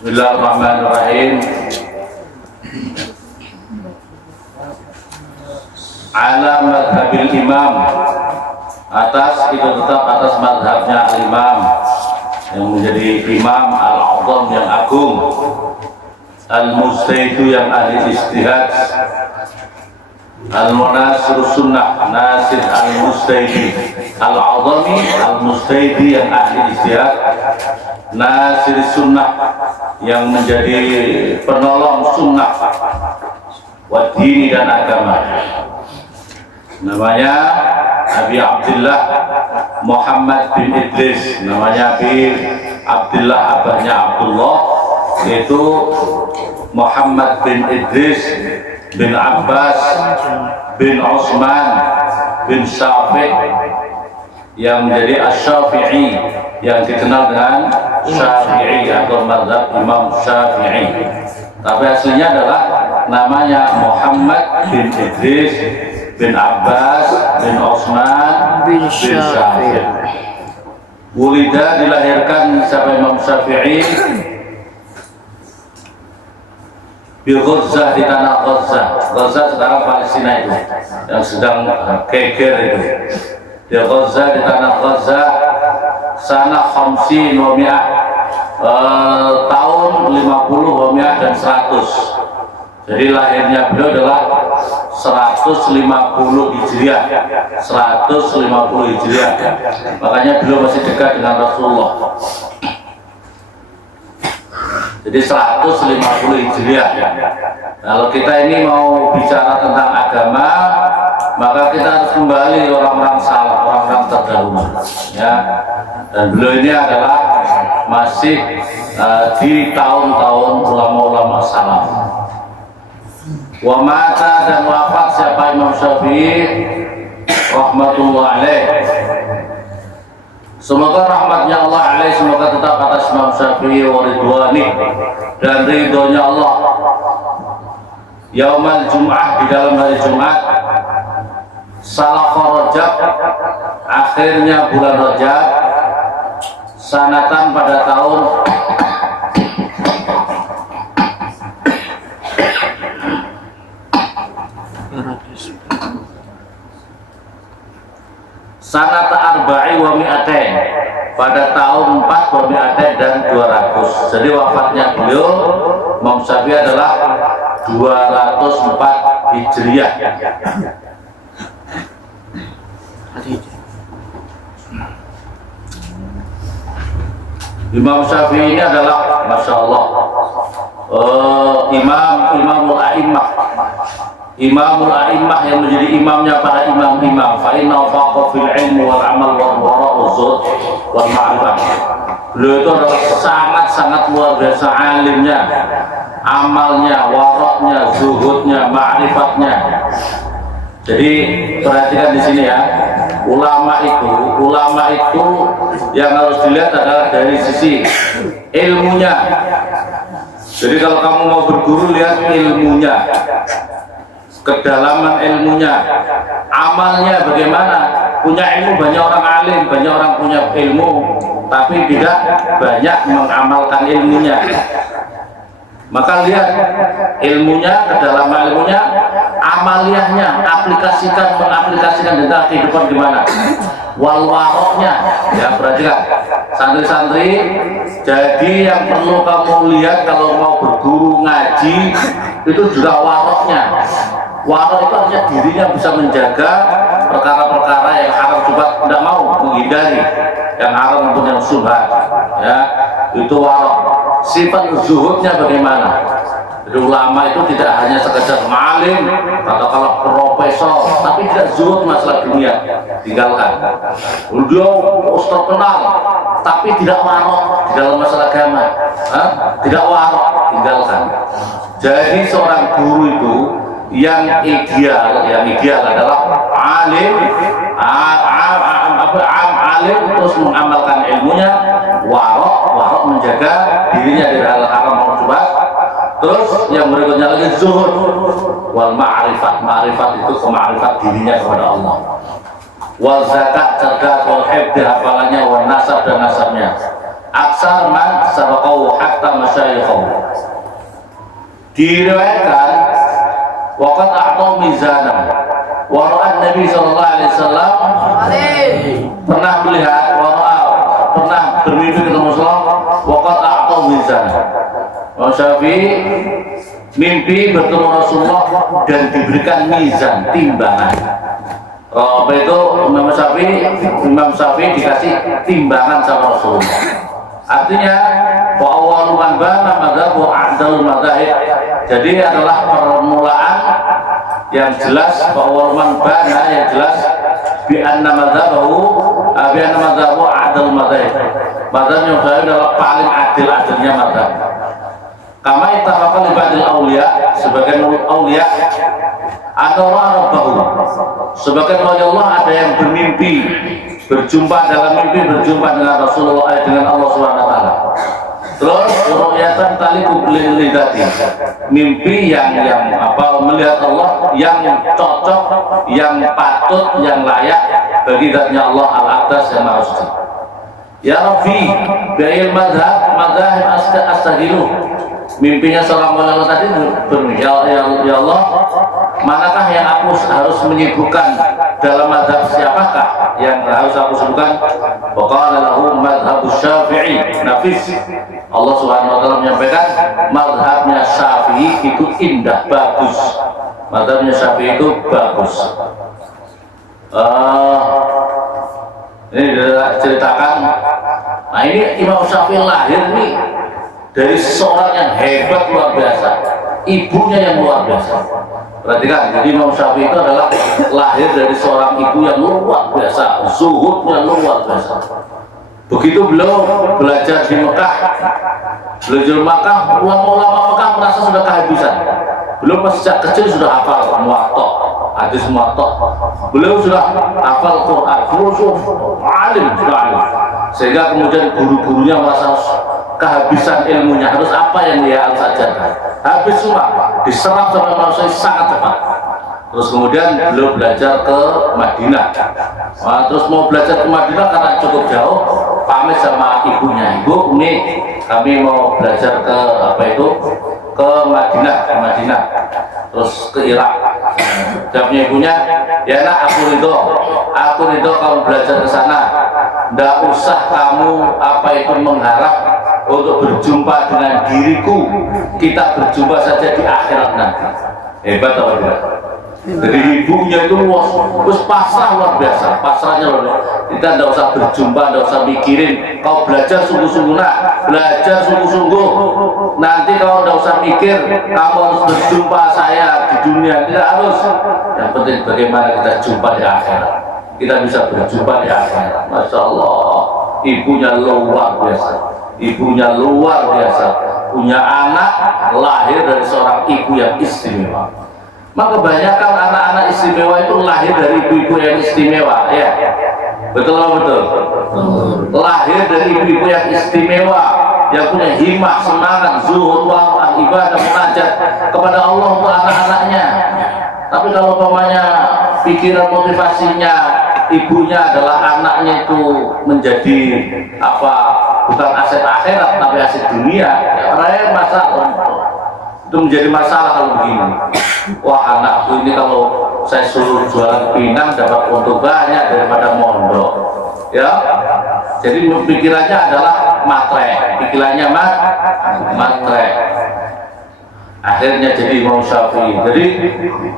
Bismillahirrahmanirrahim. Ala madhabil imam, atas itu tetap atas madhabnya al-imam yang menjadi imam al-azam yang agung, al-mustaidu yang ahli istihad, al-munasir sunnah, nasir al-mustaidi, al-azami al-mustaidi yang ahli istihad, nasir sunnah yang menjadi penolong sunnah, wadini dan agama. Namanya Abi Abdullah Muhammad bin Idris, namanya Abi Abdullah, abahnya Abdullah, yaitu Muhammad bin Idris bin Abbas bin Utsman bin Syafi' yang menjadi Asy-Syafi'i, yang dikenal dengan Syafi'i atau mazhab Imam Syafi'i. Tapi aslinya adalah namanya Muhammad bin Idris bin Abbas bin Utsman bin Syafi'i. Wulida, dilahirkan siapa Imam Syafi'i di Gaza, di tanah Gaza. Gaza sekarang Palestina itu yang sedang geger itu. Di Gaza, di tanah Gaza, sana 50 wa mi'ah, tahun 50 wa mi'ah dan 100. Jadi lahirnya beliau adalah 150 Hijriah, 150 Hijriah. Makanya beliau masih dekat dengan Rasulullah. Jadi 150 Hijriah. Kalau kita ini mau bicara tentang agama, maka kita harus kembali orang-orang salaf, orang-orang terdahulu, ya. Dan beliau ini adalah masih di tahun-tahun ulama-ulama salaf. Wa mata, dan wafat siapa Imam Syafi'i rahmatullah alaih. Semoga rahmatnya Allah alaih, semoga tetap atas Imam Syafi'i wa ridwani, dan ridhonya Allah. Yaumal Jum'ah, di dalam hari Jumat, Salafar Rajab, akhirnya bulan Rajab, sanatan pada tahun sanata arba'i wa mi'atain, pada tahun 4 wa mi'atain dan 200. Jadi wafatnya beliau Imam Syafi'i adalah 204 Hijriah. Imam Syafi'i ini adalah Masya Allah Imamul A'immah, Imamul A'immah yang menjadi imamnya para imam-imam. Fa'inna faqa fil ilmi wal amal wal wara'u zuhd wal ma'rifah. Beliau itu adalah sangat-sangat luar biasa alimnya, amalnya, waroknya, zuhudnya, ma'rifatnya. Jadi perhatikan di sini ya, ulama itu yang harus dilihat adalah dari sisi ilmunya. Jadi kalau kamu mau berguru, lihat ilmunya, kedalaman ilmunya. Amalnya bagaimana? Punya ilmu, banyak orang alim, banyak orang punya ilmu, tapi tidak banyak mengamalkan ilmunya. Maka lihat ilmunya, kedalaman ilmunya, amaliyahnya, mengaplikasikan tentang kehidupan gimana. Wal waroknya, ya perhatikan santri-santri. Jadi yang perlu kamu lihat kalau mau berguru ngaji itu juga waroknya. Warok itu artinya dirinya bisa menjaga perkara-perkara yang haram, coba tidak mau menghindari yang haram untuk yang subhat, ya itu warok. Sifat zuhudnya bagaimana? Jadi ulama itu tidak hanya sekedar malim atau kalau profesor, tapi tidak zuhud masalah dunia, tinggalkan. Beliau ustaz kenal, tapi tidak warok di dalam masalah agama, tidak warok, tinggalkan. Jadi seorang guru itu yang ideal adalah alim, alim terus mengamalkan ilmunya, warok menjaga dirinya dari hal haram maupun subhat. Terus yang berikutnya lagi zuhud wal ma'rifat. Ma'rifat itu kema'rifat dirinya kepada Allah. Wal zakat, cerdas, wal hifdz, hafalannya, wal nasab dan nasabnya. aksar man sabaqahu hatta masyayikhahu. Diriwayatkan waqad a'ta mizanan wa ra'a Nabi sallallahu alaihi wasallam pernah melihat pernah bermimpi ketemu Rasulullah waqad a'ta mizanan. Imam Syafi'i mimpi bertemu Rasulullah dan diberikan mizan, timbangan. Apa itu Imam Syafi'i dikasih timbangan sama Rasulullah. Artinya bahwa man bana madzhabu a'dal madzahib. Jadi adalah permulaan yang jelas bahwa man bana yang jelas bi anna madzhabu a'dal madzahib. Madzhab yang adalah paling adil-adilnya madzhab. Kama ittafaqa li ba'dil auliya, sebagian auliya atau rabbahu, sebagian Allah ada yang bermimpi berjumpa dalam mimpi berjumpa dengan Rasulullah, dengan Allah Subhanahu wa taala. Terus ru'yatan taliqu bil lidati, mimpi yang melihat Allah yang cocok, yang patut, yang layak bagi zatnya Allah al-aqdas yang maha suci. Ya Rabbi bi'il madzhab astaghfiruh. Mimpinya seorang ulama tadi ya Allah, manakah yang aku harus menyibukkan dalam mazhab siapakah yang harus aku sebutkan? Waqala lahu mazhabus Syafi'i nafis. Allah Subhanahu wa taala menyampaikan mazhabnya Syafi'i itu indah, bagus. Mazhabnya Syafi'i itu bagus. Ini diceritakan. Nah, ini Imam Syafi'i lahir nih dari seseorang yang hebat luar biasa, ibunya yang luar biasa. Perhatikan, jadi Imam Syafi'i itu adalah lahir dari seorang ibu yang luar biasa, zuhudnya luar biasa. Begitu beliau belajar di Mekah, ulama-ulama Mekah merasa sudah kehabisan. Beliau masih sejak kecil sudah hafal Muwatta, hadis Muwatta. Beliau sudah hafal Quran, alim, sudah alim. Sehingga kemudian guru-gurunya merasa kehabisan ilmunya, harus apa yang dia harus ajarkan. Habis semua, diserap sama manusia sangat cepat. Terus kemudian beliau belajar ke Madinah. Nah, terus mau belajar ke Madinah karena cukup jauh, pamit sama ibunya. Ibu, ini kami mau belajar ke ke Madinah, terus ke Irak. Jawabnya ibunya, ya nak, aku ridho kamu belajar ke sana. Nggak usah kamu mengharap untuk berjumpa dengan diriku, kita berjumpa saja di akhirat nanti. Hebat atau tidak? Jadi ibunya itu terus pasrah luar biasa, pasrahnya luar biasa. Kita tidak usah berjumpa, tidak usah mikirin. Kau belajar sungguh-sungguh, nak, belajar sungguh-sungguh. Nanti kau tidak usah mikir kamu harus berjumpa saya di dunia, tidak harus. Yang penting bagaimana kita jumpa di akhirat. Kita bisa berjumpa di akhirat. Masya Allah, ibunya luar biasa, ibunya luar biasa. Punya anak lahir dari seorang ibu yang istimewa. Maka kebanyakan anak-anak istimewa itu lahir dari ibu-ibu yang istimewa, ya. Betul atau betul? Lahir dari ibu-ibu yang istimewa, yang punya himmah, semangat, zuhud, warahmah, ibadah, munajat kepada Allah untuk anak-anaknya. Tapi kalau umpamanya pikiran motivasinya ibunya adalah anaknya itu menjadi bukan aset akhirat tapi aset dunia, ya masalah. Itu menjadi masalah kalau begini. Wah, anakku ini kalau saya suruh jualan pinang dapat untung banyak daripada mondok, ya. Jadi pikirannya adalah matre, pikirannya matre. Akhirnya jadi Imam Syafi'i. Jadi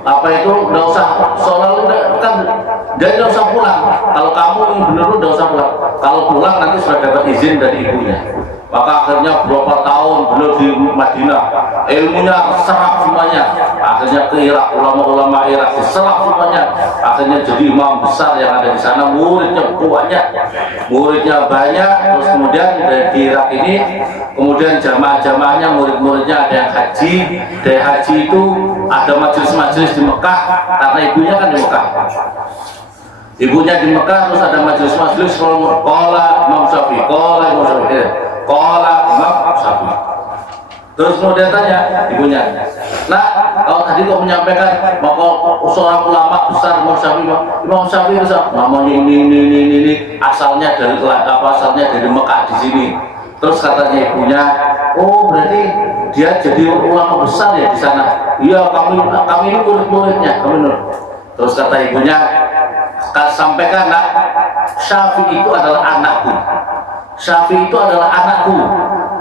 nggak usah sholat, kan jadi nggak usah pulang. Kalau kamu benar nggak usah pulang. Kalau pulang nanti sudah dapat izin dari ibunya. Maka akhirnya berapa tahun beliau di Madinah, ilmunya serap semuanya. Akhirnya ke Irak, ulama-ulama Irak diserap semuanya. Akhirnya jadi imam besar yang ada di sana, muridnya banyak, Terus kemudian dari Irak ini, kemudian jamaah-jamaahnya, murid-muridnya ada yang haji. Dari haji itu ada majelis-majelis di Mekah, karena ibunya kan di Mekah. Ibunya di Mekah, terus ada majelis-majelis. Qala Imam Syafi'i, Terus kemudian tanya ibunya, nah kalau tadi kau menyampaikan maka seorang ulama besar Imam Syafi'i besar, namanya ini asalnya dari Mekah di sini. Terus katanya ibunya, oh berarti dia jadi ulama besar ya di sana. Iya, kami ini murid-muridnya, kami nur. Terus kata ibunya, sampaikan nak, Syafi'i itu adalah anakku. Syafi'i itu adalah anakku.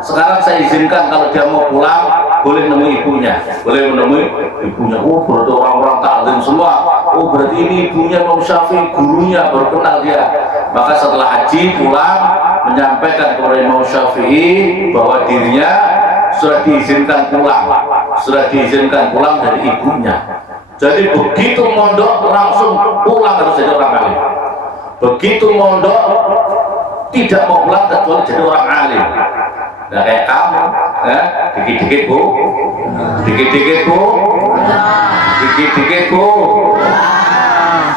Sekarang saya izinkan kalau dia mau pulang, boleh menemui ibunya. Boleh menemui ibunya. Oh berarti orang-orang taklim semua. Oh berarti ini ibunya Imam Syafi'i, gurunya, baru kenal dia. Maka setelah haji pulang, menyampaikan kepada Imam Syafi'i bahwa dirinya sudah diizinkan pulang dari ibunya. Jadi begitu mondok langsung pulang harus jadi orang alim. Begitu mondok tidak mau pulang kecuali jadi orang alim. Nah kayak kamu, ya, dikit-dikit bu, dikit-dikit bu,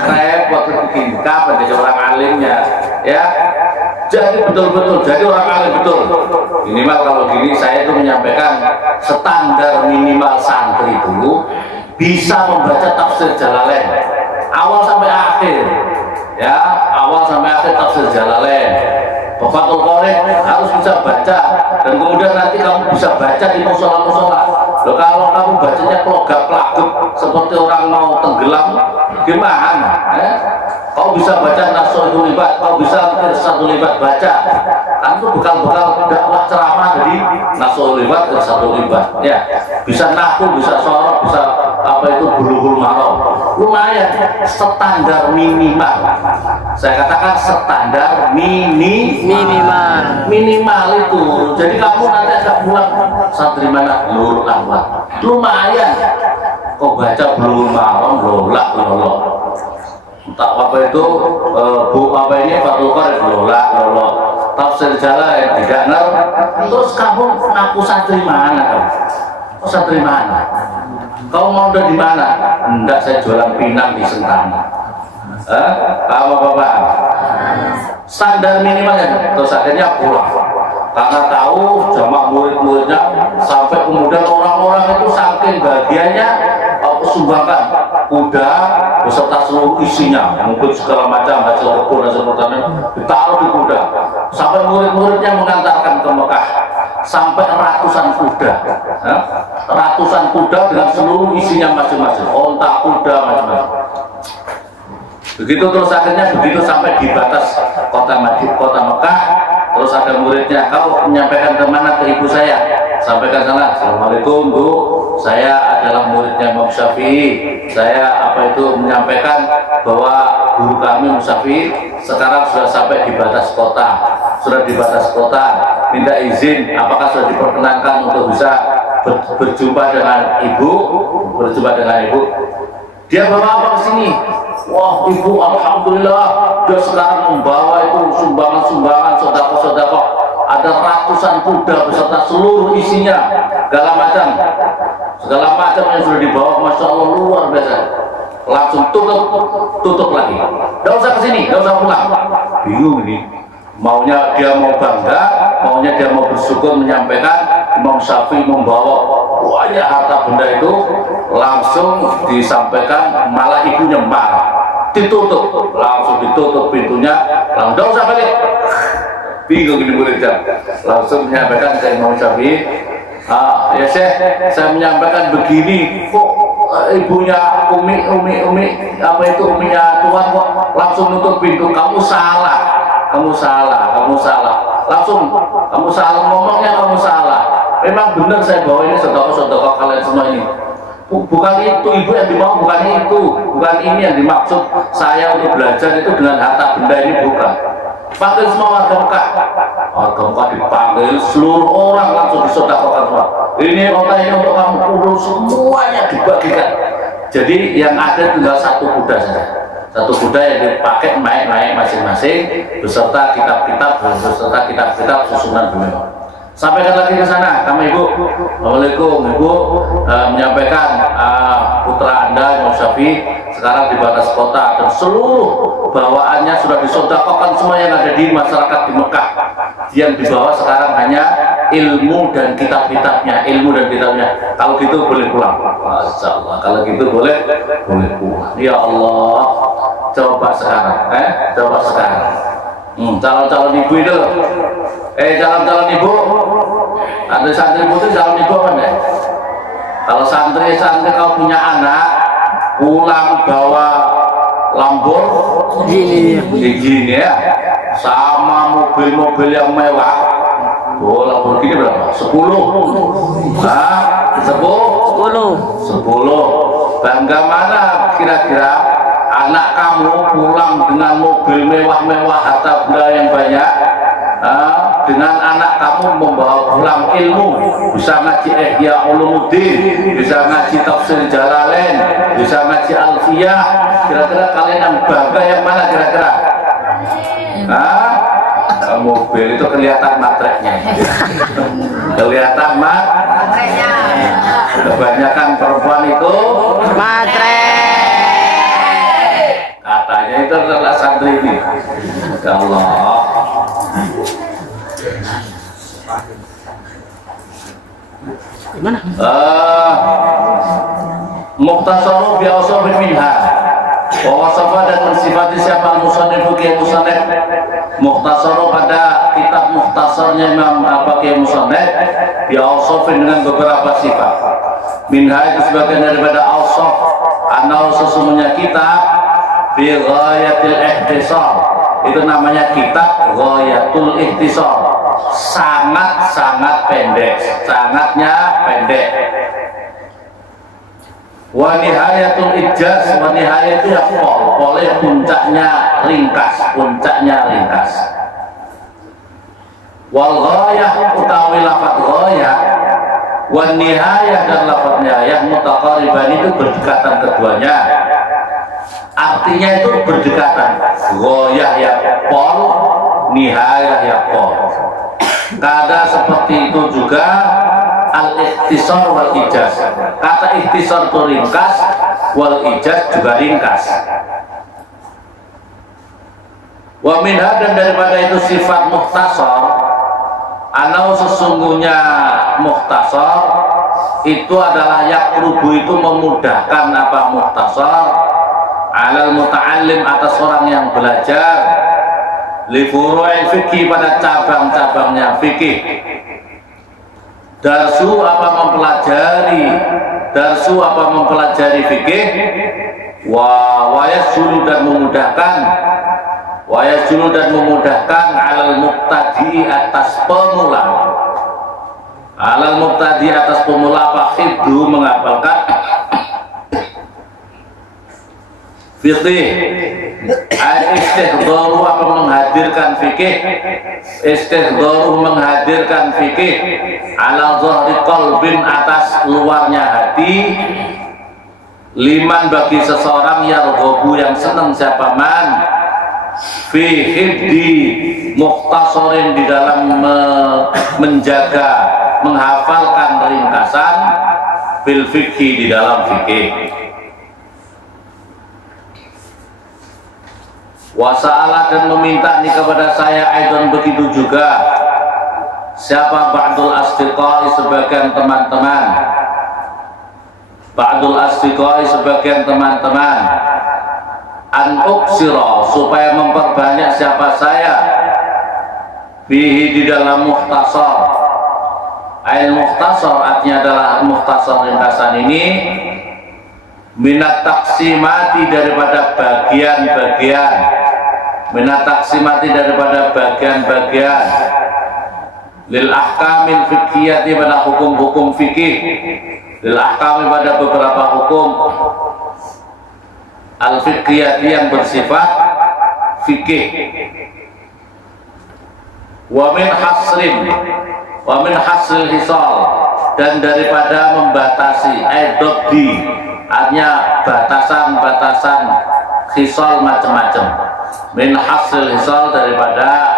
repot bikin kapan jadi orang alimnya, ya. Jadi betul-betul jadi orang alim betul. Minimal kalau gini saya itu menyampaikan standar minimal santri itu bisa membaca tafsir Jalalain awal sampai akhir, ya, awal sampai akhir tafsir Jalalain. Fathul Qorib harus bisa baca, dan kemudian nanti kamu bisa baca di musola-musola. Loh, kalau kamu bacanya pelogak-pelaguk seperti orang mau tenggelam, gimana? Kau bisa baca Nasul Libat, kau bisa Satu Libat baca. Kan itu bekal-bekal dakwah ceramah dari Nasul Libat dan Satu Libat. Ya, bisa nahwu, bisa sorot, bisa apa itu bulughul maram. Lumayan, standar minimal. Saya katakan standar minimal itu. Jadi kamu nanti agak pulang santri mana Nurul Anwar. Lumayan. Kau baca bulughul maram, lolak. Tak apa itu bu apa ini Fathul Qorib lolak. Tafsir Jalalain tidak ngerti. Terus kamu ngaku santri mana kamu? Oh, santri mana? Kau mau udah di mana? Enggak, saya jualan pinang di Sentani. Kamu apa? Standar minimalnya. Terus akhirnya pulang. Karena tahu jamaah murid-muridnya sampai kemudian orang-orang itu saking bahagianya sumbangkan kuda beserta seluruh isinya, mungkin segala macam hasil kebun, hasil pertanian ditaruh di kuda. Sampai murid-muridnya mengantarkan ke Mekah sampai ratusan kuda dengan seluruh isinya masing-masing, onta, kuda, macam-macam. Begitu terus akhirnya begitu sampai di batas kota Mekah. Terus ada muridnya, kau menyampaikan kemana? Ke ibu saya. Sampaikan sana, Assalamualaikum bu, saya adalah muridnya Imam Syafi'i. Saya menyampaikan bahwa guru kami Imam Syafi'i sekarang sudah sampai di batas kota. Minta izin, apakah sudah diperkenankan untuk bisa berjumpa dengan ibu? Dia bawa apa ke sini? Wah ibu, alhamdulillah, dia sekarang membawa itu sumbangan-sumbangan, sodako-sodako. Ada ratusan kuda beserta seluruh isinya, segala macam yang sudah dibawa, masya Allah luar biasa. Langsung tutup lagi. Gak usah kesini, gak usah pulang. Bingung ini. Maunya dia mau bangga, maunya dia mau bersyukur menyampaikan Imam Syafi'i membawa banyak harta benda itu, langsung disampaikan, malah ibunya marah. Langsung ditutup pintunya, langsung gak usah balik. Bingung ini muridnya, langsung menyampaikan ke Imam Syafi'i, ya Syekh, saya menyampaikan begini, kok ibunya uminya Tuhan kok langsung nutup pintu. Kamu salah. Langsung kamu salah ngomongnya, kamu salah. Memang benar saya bawa ini sedekah kalian semua ini. Bukan itu ibu yang dimau, bukan ini yang dimaksud saya untuk belajar itu dengan harta benda ini, bukan. Panggil semua warga Mekah dipanggil, seluruh orang langsung disedekahkan semua. Ini kota ini untuk kamu, urus semuanya dibagikan. Jadi yang ada tinggal satu kuda saja. Satu kuda yang dipakai naik masing-masing beserta kitab-kitab susunan beliau. Sampaikan lagi ke sana, kami ibu. Assalamualaikum ibu, menyampaikan putra anda Imam Syafi'i sekarang di batas kota dan seluruh bawaannya sudah disedekahkan semua yang ada di masyarakat di Mekah. Yang dibawa sekarang hanya ilmu dan kitab-kitabnya. Kalau gitu boleh pulang. Masya Allah, kalau gitu boleh pulang. Ya Allah, coba sekarang. calon-calon ibu itu loh. Calon-calon ibu, santri ibu itu calon ibu apa enggak? Kalau santri kau punya anak pulang bawa Lamborghini ya, sama mobil-mobil yang mewah. Lamborghini berapa? 10. Nah, 10. Bangga mana kira-kira anak kamu pulang dengan mobil mewah-mewah, harta benda yang banyak, dengan anak kamu membawa pulang ilmu, bisa ngaji Ihya Ulumuddin, bisa ngaji Tafsir Jalalain, bisa ngaji Alfiyah. Kira-kira kalian yang bangga yang mana kira-kira? Mobil itu kelihatan matreknya. Kelihatan matreknya. Kebanyakan perempuan itu matrek. Katanya itu adalah santri ini. Ya Allah. Gimana? Mukhtasaru bi awsafin minha. Wa wasafa dan mensifati siapa al-musannif Kiai Musannif. Mukhtasaru pada kitab mukhtasarnya Imam Kiai Musannif bi awsafin dengan beberapa sifat. Minha itu sebagian daripada awsaf. Anau sesungguhnya kitab bi ghayatil ihtisar. Itu namanya kitab Ghayatul Ihtisar. Sangat-sangat pendek, sangatnya pendek. Wa nihayatul ijaz, wa nihayat itu ya pol puncaknya ringkas, Wal ghayah utawi lafaz ghayah, wa nihayah dan lafaz nihayah mutaqariban itu berdekatan keduanya. Artinya itu berdekatan. Ghayah ya pol, nihayah ya pol. Kada seperti itu juga al-ikhtisar wal ijaz. Kata ikhtisar itu ringkas, wal ijaz juga ringkas. Wa minha dan daripada itu sifat mukhtasar, anau sesungguhnya mukhtasar itu adalah yakrubu itu memudahkan apa mukhtasar alal muta'allim atas orang yang belajar li furu'il fikih pada cabang-cabangnya fikih. Darsu apa mempelajari fikih, wa yasjulu dan memudahkan alal muqtadi atas pemula apa hibdu menghafalkan fikih. Istihdharu apa menghadirkan fikih ala zahri qalbin atas luarnya hati, liman bagi seseorang yarghabu yang senang siapa man fi hibdi mukhtasarin di dalam menjaga menghafalkan ringkasan bil fikih di dalam fikih. Wasa'ala dan meminta ini kepada saya aidon begitu juga siapa ba'dul asdiqai sebagian teman-teman an uksira supaya memperbanyak siapa saya bihi di dalam mukhtasar. Ail mukhtasar artinya adalah mukhtasar ringkasan ini minat taksimati daripada bagian-bagian lil ahkamil fiqhiyati pada hukum-hukum fikih, lil ahkami pada beberapa hukum al fiqhiyati yang bersifat fikih. Wa min hasril hisal dan daripada membatasi edobdi artinya batasan-batasan hisal macam-macam. Min hasil hisal daripada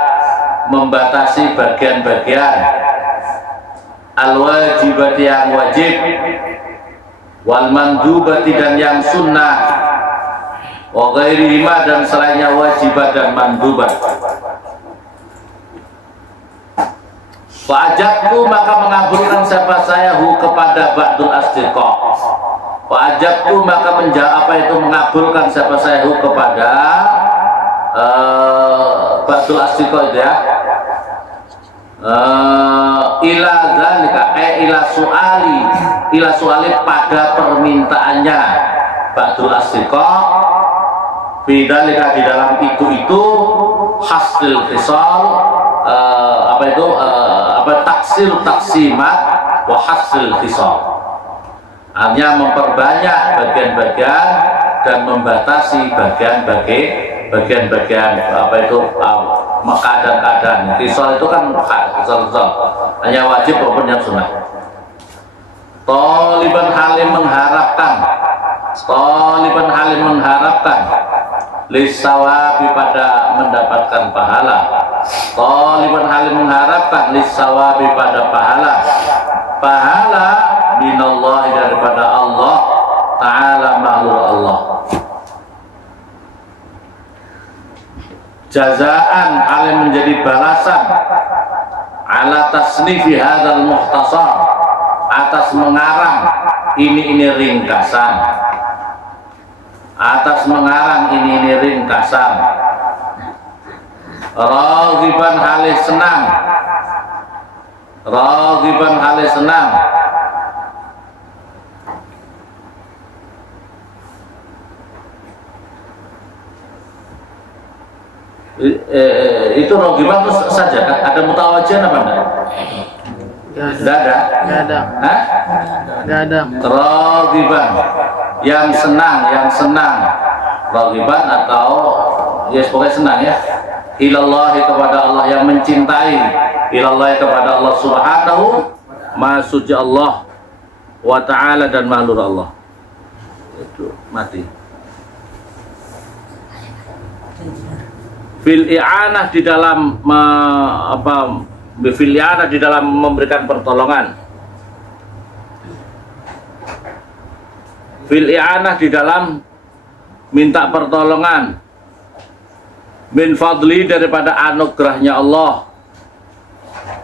membatasi bagian-bagian al-wajibati yang wajib wal mandubati dan yang sunnah wa ghairihima dan selainnya wajibat dan mandubat. Fa'ajabtu maka mengabulkan siapa saya kepada ba'dul asdiqa. Fa'ajabtu maka mengabulkan siapa saya kepada Ba'dul Asdiqah itu ya, ila dzalika ila suali pada permintaannya Ba'dul Asdiqah bidzalika di dalam itu hasil fisal taksimat wa hasil fisal, artinya memperbanyak bagian-bagian dan membatasi bagian-bagian keadaan-keadaan. Fisal itu kan fisal hanya wajib maupun yang sunnah. Taliban halim mengharapkan lisawabi pada mendapatkan pahala. Taliban halim mengharapkan lisawabi pada pahala minallahi daripada Allah Ta'ala makhluk Allah. Jazaan alim menjadi balasan ala tasnifi hadzal mukhtasar, atas mengarang ini ringkasan, raghiban halis senang itu raghiban itu saja kan? Ada mutawajihan apa enggak? Enggak ada. Hah? Enggak ada. Raghiban yang senang raghiban atau ya pokoknya senang ya, ilallahi kepada Allah, yang mencintai, ilallahi kepada Allah subhanahu maha suci Allah wa ta'ala dan makhluk Allah. Itu mati. Fil i'anah di dalam fil i'anah di dalam memberikan pertolongan. Fil i'anah di dalam minta pertolongan, min fadli daripada anugerahnya Allah,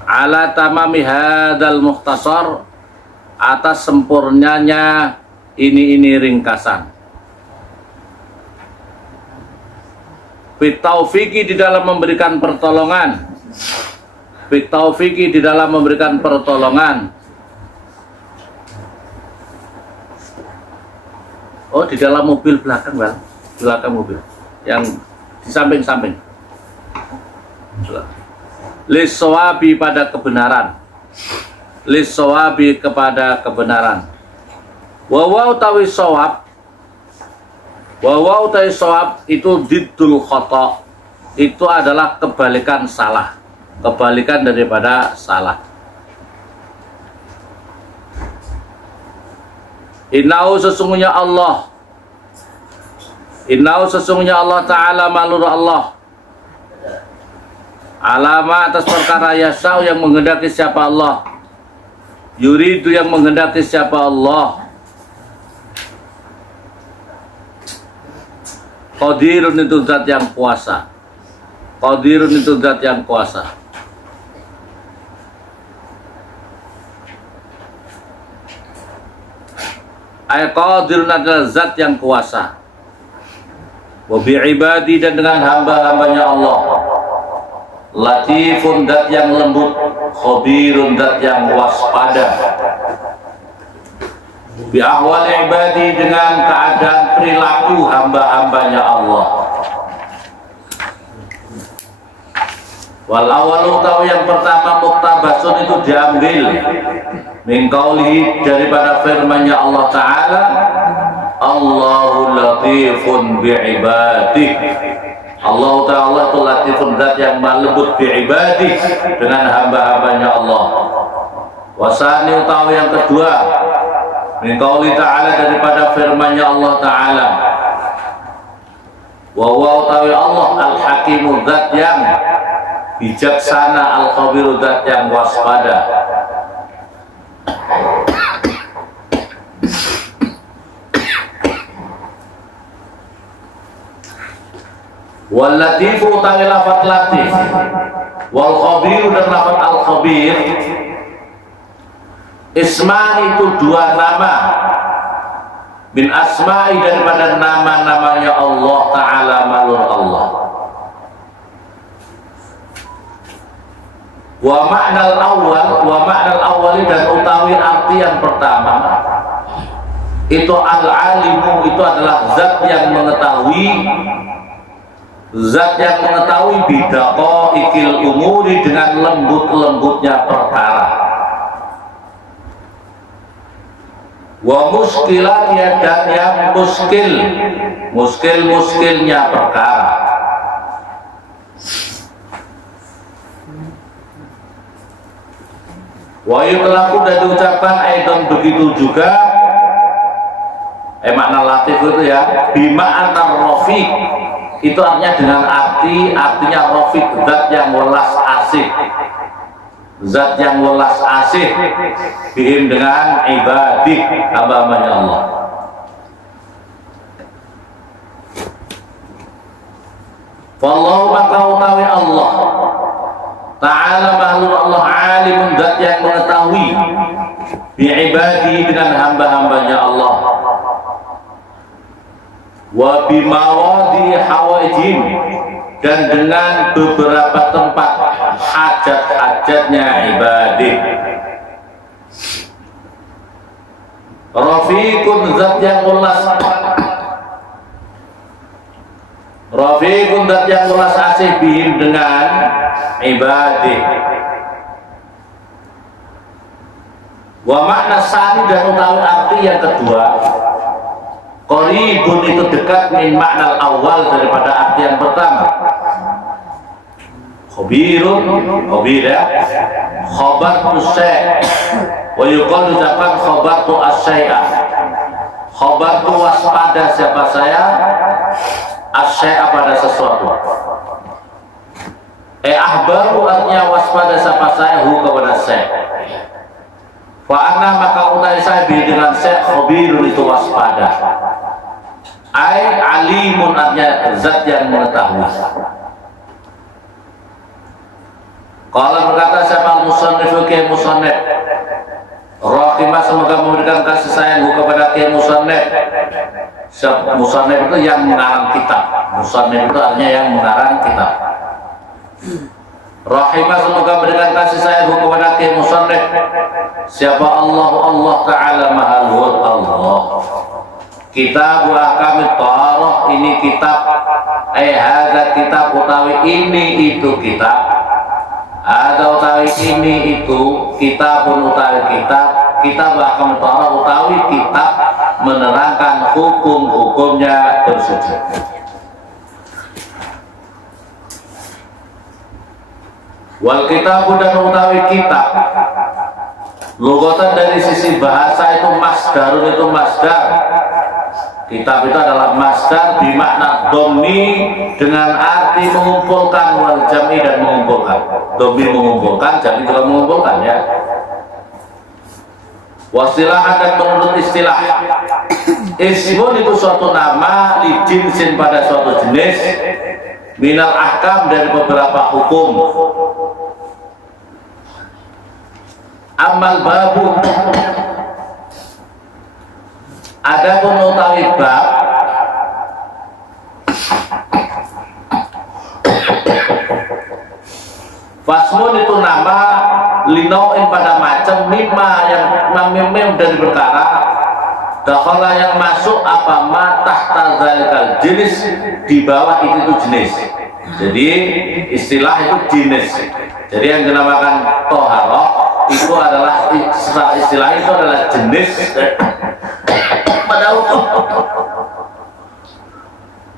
ala tamami hadzal mukhtasar atas sempurnanya ini ringkasan. Fitaufiki di dalam memberikan pertolongan, fitaufiki di dalam memberikan pertolongan. Oh, di dalam mobil belakang, Bang. Belakang mobil. Yang di samping-samping. Lissawabi pada kebenaran. Lissawabi kepada kebenaran. Wa utawi shawab. Wa utawi shawab itu diddul khata. Itu adalah kebalikan salah. Kebalikan daripada salah. Innahu sesungguhnya Allah Ta'ala malur Allah alama atas perkara yasau yang menghendaki siapa Allah, yuridu yang menghendaki siapa Allah, qadirun itu zat yang kuasa, qadirun itu zat yang kuasa. Qadirun adalah zat yang kuasa. Wa bi'ibadi dan dengan hamba-hambanya Allah. Latifun zat yang lembut, khabirun zat yang waspada. Bi ahwal ibadi dengan keadaan perilaku hamba-hambanya Allah. Wal awalu tahu yang pertama muktabasun itu diambil min qaulihi daripada firman-Nya Allah Ta'ala, Allahu latifun bi'ibadih. Allah Ta'ala itu latifun zat yang lembut bi'ibadih dengan hamba-hambanya Allah. Wasani utawi yang kedua min qauli Ta'ala daripada firman-Nya Allah Ta'ala, wa huwa utawi Allah al-hakimu zat yang bijaksana, al-khabiru zat yang waspada. Wal latifu utawi lafaz latif, wal khabiru dan lafaz al khabir, isma itu dua nama min asma'i daripada nama-namanya Allah Ta'ala malur Allah. Wa ma'nal awal dan utawi arti yang pertama itu al-alimu itu adalah zat yang mengetahui bidaqo ikil umuri dengan lembut-lembutnya perkara. Wa muskilatnya dan yang muskilnya perkara. Wa yutlaku dan diucapkan aidan begitu juga makna latif itu ya bima antar rafiq itu artinya dengan artinya rafiq zat yang welas asih bihim dengan ibadik hamba-hambanya Allah. Wallahu maka utawi Allah Ta'ala mahlul Allah alimun zat yang mengetahui bi'ibadi dengan hamba-hambanya Allah wa bimawadi hawaijim dan dengan beberapa tempat hajat-hajatnya ibadah. Rafiqun zat yang ulas asih bihim dengan ibadah. Wa makna sani dan utawi arti yang kedua qaribun itu dekat min makna awal daripada arti yang pertama. Khabirun ya khabar tu syai' wa yuqalu ucapan khabar tu asyai'a. Khabar tu waspada siapa saya, asyai'a pada sesuatu. Ahbaru artinya waspada siapa saya hu kepada syai'. Fa anna maka utai saya dengan syai' khabirun itu waspada. Ai alimun artinya zat yang mengetahui. Kalau berkata siapa musannif ke musannif rahimah semoga memberikan kasih sayang kepada ke musannif. Musannif itu yang mengarang kitab. Musannif itu artinya yang mengarang kitab. Rahimah semoga memberikan kasih sayang kepada ke musannif. Siapa Allah Ta'ala Maha Luhur Allah. Kitab ahkamit thaharah ini kitab hadza kitab utawi ini itu kitab. Ada utawi ini itu kitab utawi kitab ahkamit thaharah utawi kitab menerangkan hukum-hukumnya bersujud. Wal kitab dan utawi kitab lugatan dari sisi bahasa itu masdarun itu masdar. Kitab itu adalah masdar bimakna dhammi dengan arti mengumpulkan wal jam'i dan mengumpulkan. Dhammi mengumpulkan, jam'i juga mengumpulkan ya. Wasilahan dan menurut istilah ismun itu suatu nama li jinsin pada suatu jenis minal ahkam dari beberapa hukum. Amal babu adapun utawi bab fasmun itu nama linauin pada macam mimma yang memem dari perkara dakhala yang masuk apa ma tahta zalikal jenis di bawah itu jenis. Jadi istilah itu jenis. Jadi yang dinamakan toharoh itu adalah istilah itu adalah jenis pada hukum.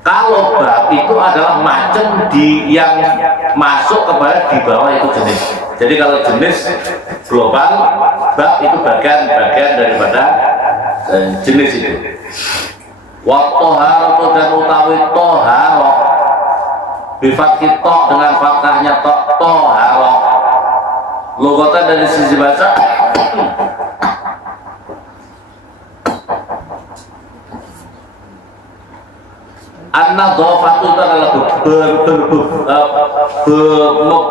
Kalau bab itu adalah macam yang masuk kepada di bawah itu jenis. Jadi kalau jenis global, bab itu bagian-bagian daripada jenis itu. Wa toharoh dan utawi toharoh bifat kita dengan fathahnya toharoh. Logatan dari sisi bahasa an-nadhafatu itu adalah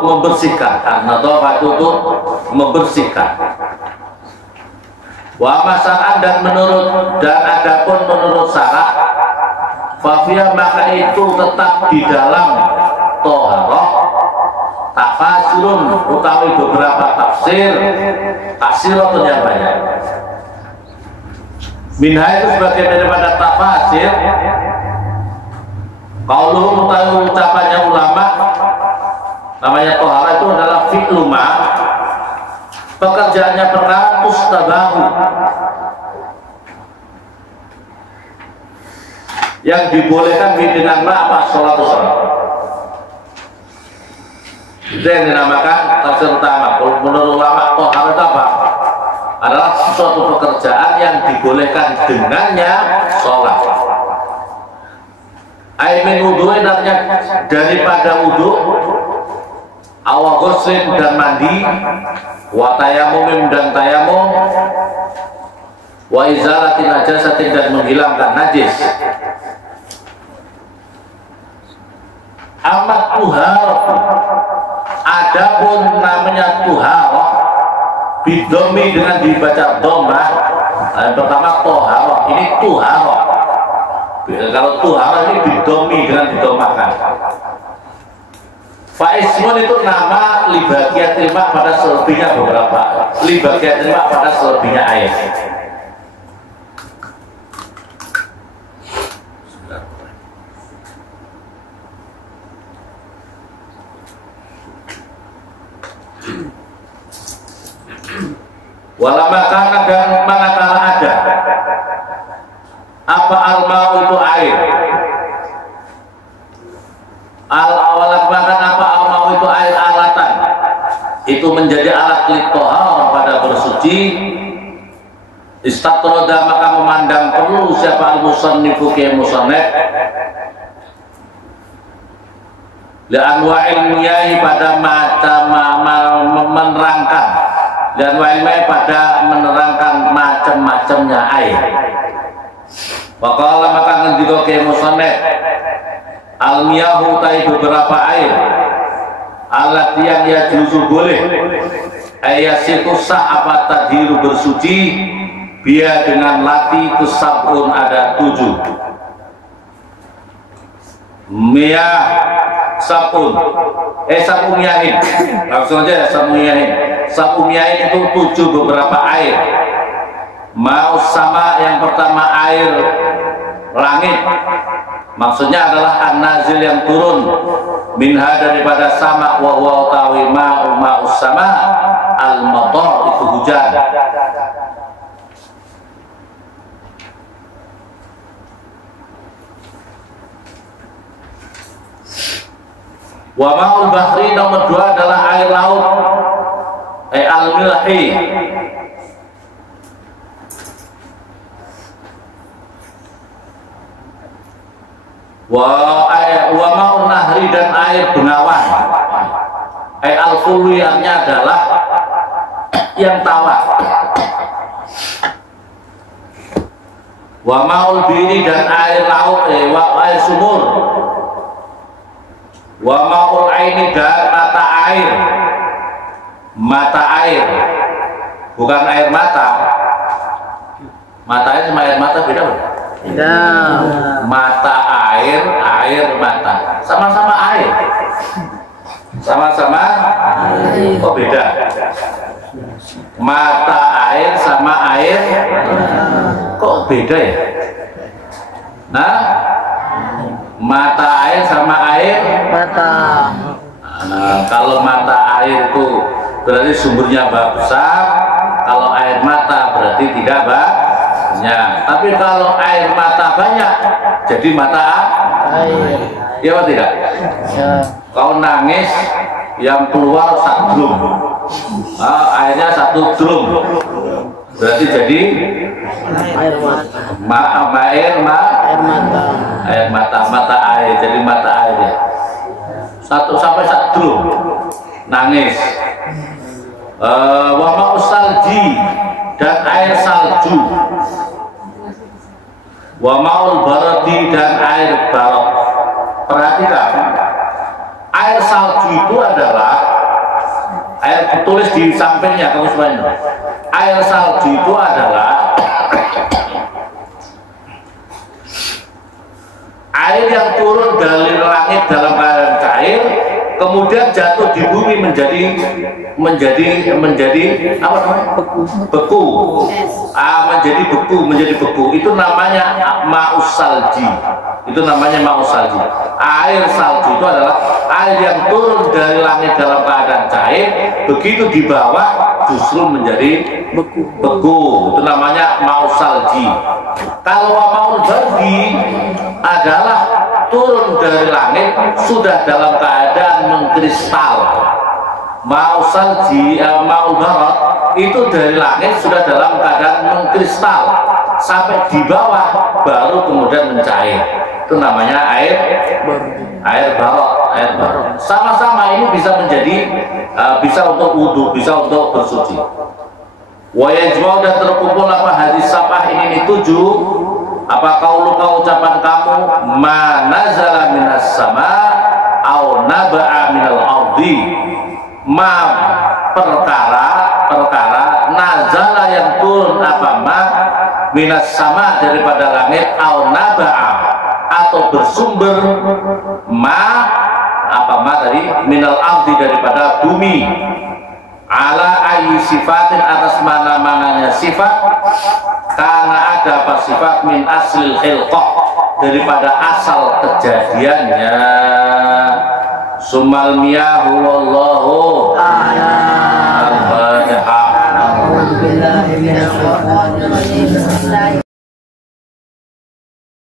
membersihkan. An-nadhafatu itu membersihkan. Wa masalan dan adapun menurut syarat fafiyah maka itu tetap di dalam toharoh tafasirun utawi beberapa tafsir atau yang banyak. Minha itu sebagian daripada tafasir qauluhum utawi ucapannya ulama namanya tohara itu adalah fi'lu ma, pekerjaannya perkara tustabahu yang dibolehkan dengan apa sholat. Itu yang dinamakan tafsir utama. Kalau menurut ulama tohara itu apa? Adalah suatu pekerjaan yang dibolehkan dengannya sholat. Aimin wudhu artinya daripada wudhu, awal ghuslim dan mandi, wa tayamum dan tayamum, wa izalatin najasatin dan menghilangkan najis. Amat tuharah, adapun namanya tuharah bidomi dengan dibaca dhammah. Yang pertama toharah, ini tuharah. Kalau tuharah ini bidomi dengan didomahkan. Faismun itu nama libagiatil ma pada selebihnya beberapa, libagiatil ma pada selebihnya air. Walamakan dan manakala ada apa al-ma'u itu air, walamakan apa al-ma'u itu air alatan, itu menjadi alat litohar pada bersuci, istatroda maka memandang perlu siapa al-musannifu ke musannif li'anwa'il miyahi pada macam menerangkan dan wa'ilmai pada menerangkan macam-macamnya air. Waqala maka ngendika ke musannif al-miyahu tai beberapa air alat yang ya juzu boleh ayasiku sah apa tadiru bersuci biya dengan lati itu sabun ada 7 miyah sabun sabun miyahin, langsung aja sabun miyahin. Sabun miyahin itu 7 beberapa air. Mau sama yang pertama air langit, maksudnya adalah an-nazil yang turun minha daripada sama, wa huwa tawi ma'us sama al-matar itu hujan. Wa ma'ul bahri nomor 2 adalah air laut, al-milhi. Wa ma'un nahri dan air bengawan, al-fulwi adalah yang tawar. Wa ma'ul biri dan air laut, air sumur. Wa ma'ul aini dan mata air, bukan air mata. Mata air sama air mata beda bukan? Beda. Mata air, air mata, sama-sama air, sama-sama air. Oh beda. Mata air sama air, kok beda ya? Nah, mata air sama air mata. Nah, kalau mata air itu berarti sumbernya besar, kalau air mata berarti tidak banyak. Tapi kalau air mata banyak, jadi mata air. Iya apa tidak? Ya. Kau nangis yang keluar 1 drum, airnya 1 drum, berarti jadi air mata air, jadi mata air ya. 1 sampai 1 drum nangis. Wa ma'us salji dan air salju. Wa ma'ul baradi dan air barad. Perhatikan, air salju itu adalah air, tulis di sampingnya kamu semuanya. Air salju itu adalah air yang turun dari langit dalam keadaan cair, kemudian jatuh di bumi menjadi apa namanya? Beku. Menjadi beku. Itu namanya ma'us salji. Itu namanya ma'us salji. Air salju itu adalah air yang turun dari langit dalam keadaan cair, begitu dibawa justru menjadi beku. Itu namanya ma'us salji. Kalau ma'ul bardi adalah turun dari langit sudah dalam keadaan mengkristal. Ma'ul salji, ma'ul barad itu dari langit sudah dalam keadaan mengkristal sampai di bawah baru kemudian mencair. Itu namanya air barad. Sama-sama ini bisa menjadi bisa untuk wudhu, bisa untuk bersuci. Wa yajma'u dan terkumpul apa hadis sapah ini 7. Apa kauluka ucapan kamu ma nazala minas sama au naba'a minal ardi, ma perkara nazala yang turun apa ma minas sama daripada langit au naba'a atau bersumber ma tadi minal ardi daripada bumi ala ayi sifatin atas mana-mananya sifat karena ada apa sifat min aslil khilqah daripada asal kejadiannya. Sumal miyahu wallahu